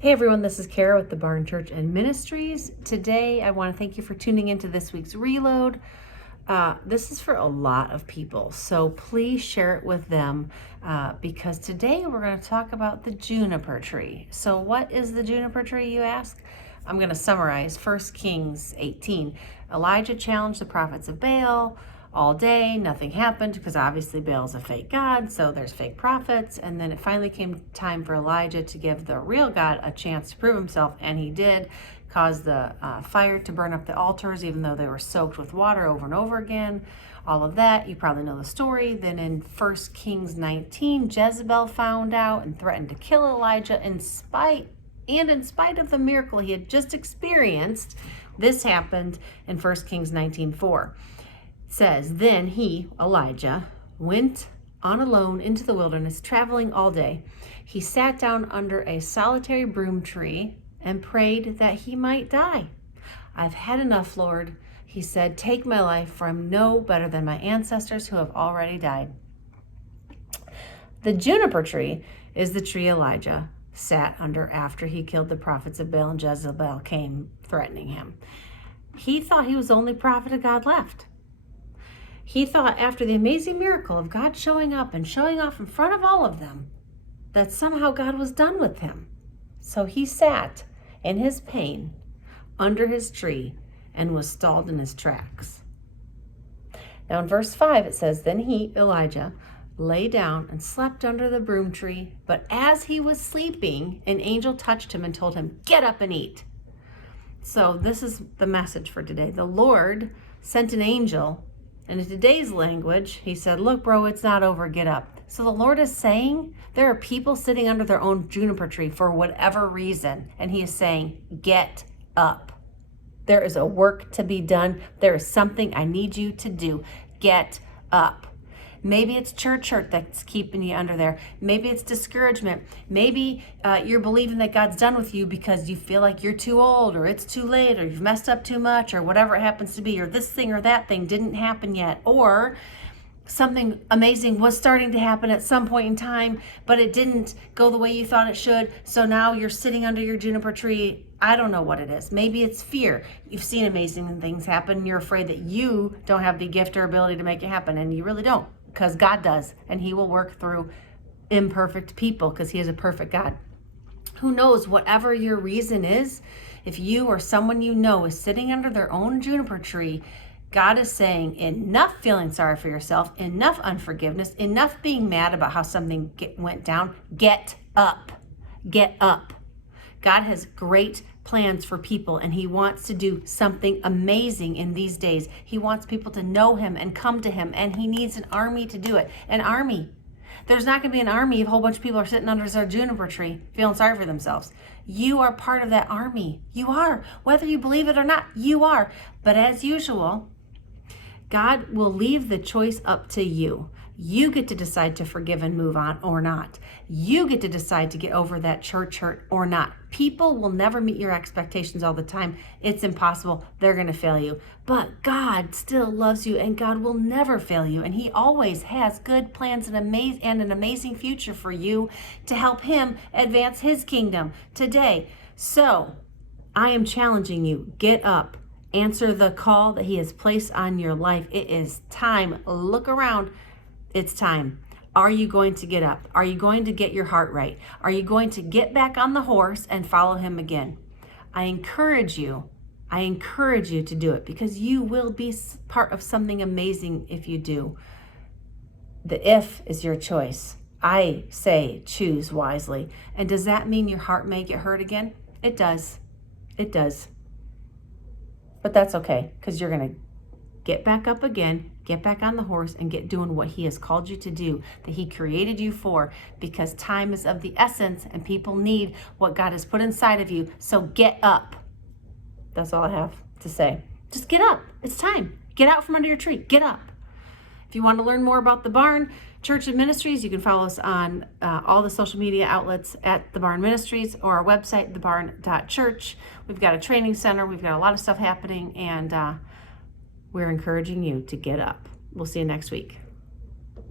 Hey everyone, this is Kara with the Barn Church and Ministries. Today I want to thank you for tuning into this week's reload. This is for a lot of people, so please share it with them because today we're going to talk about the juniper tree. So what is the juniper tree, you ask? I'm going to summarize 1 Kings 18. Elijah challenged the prophets of Baal all day. Nothing happened because obviously Baal's a fake god, so there's fake prophets. And then it finally came time for Elijah to give the real God a chance to prove himself, and he did. Caused the fire to burn up the altars, even though they were soaked with water over and over again. All of that, you probably know the story. Then in 1 Kings 19, Jezebel found out and threatened to kill Elijah in spite of the miracle he had just experienced. This happened in 1 Kings 19:4. It says, then he, Elijah, went on alone into the wilderness, traveling all day. He sat down under a solitary broom tree and prayed that he might die. I've had enough, Lord, he said. Take my life, for I'm no better than my ancestors who have already died. The juniper tree is the tree Elijah sat under after he killed the prophets of Baal and Jezebel came threatening him. He thought he was the only prophet of God left. He thought after the amazing miracle of God showing up and showing off in front of all of them, that somehow God was done with him. So he sat in his pain under his tree and was stalled in his tracks. Now in verse 5 it says, then he, Elijah, lay down and slept under the broom tree. But as he was sleeping, an angel touched him and told him, get up and eat. So this is the message for today. The Lord sent an angel, and in today's language, he said, look, bro, it's not over, get up. So the Lord is saying there are people sitting under their own juniper tree for whatever reason. And he is saying, get up. There is a work to be done. There is something I need you to do. Get up. Maybe it's church hurt that's keeping you under there. Maybe it's discouragement. Maybe you're believing that God's done with you because you feel like you're too old, or it's too late, or you've messed up too much, or whatever it happens to be, or this thing or that thing didn't happen yet, or something amazing was starting to happen at some point in time, but it didn't go the way you thought it should. So now you're sitting under your juniper tree. I don't know what it is. Maybe it's fear. You've seen amazing things happen. You're afraid that you don't have the gift or ability to make it happen, and you really don't, because God does, and he will work through imperfect people because he is a perfect God. Who knows, whatever your reason is, if you or someone you know is sitting under their own juniper tree, God is saying, enough feeling sorry for yourself, enough unforgiveness, enough being mad about how something went down. Get up. Get up. God has great plans for people, and he wants to do something amazing in these days. He wants people to know him and come to him, and he needs an army to do it. An army. There's not going to be an army if a whole bunch of people are sitting under their juniper tree feeling sorry for themselves. You are part of that army. You are. Whether you believe it or not, you are. But as usual, God will leave the choice up to you. You get to decide to forgive and move on or not. You get to decide to get over that church hurt or not. People will never meet your expectations all the time. It's impossible. They're going to fail you. But God still loves you, and God will never fail you. And he always has good plans and an amazing future for you to help him advance his kingdom today. So I am challenging you. Get up. Answer the call that he has placed on your life. It is time. Look around. It's time. Are you going to get up? Are you going to get your heart right? Are you going to get back on the horse and follow him again? I encourage you to do it, because you will be part of something amazing if you do. The if is your choice. I say choose wisely. And does that mean your heart may get hurt again? It does. It does. But that's okay, because you're going to get back up again, get back on the horse, and get doing what he has called you to do, that he created you for, because time is of the essence and people need what God has put inside of you. So get up. That's all I have to say. Just get up. It's time. Get out from under your tree. Get up. If you want to learn more about the Barn Church and Ministries, you can follow us on all the social media outlets at the Barn Ministries, or our website, thebarn.church. We've got a training center. We've got a lot of stuff happening, and we're encouraging you to get up. We'll see you next week.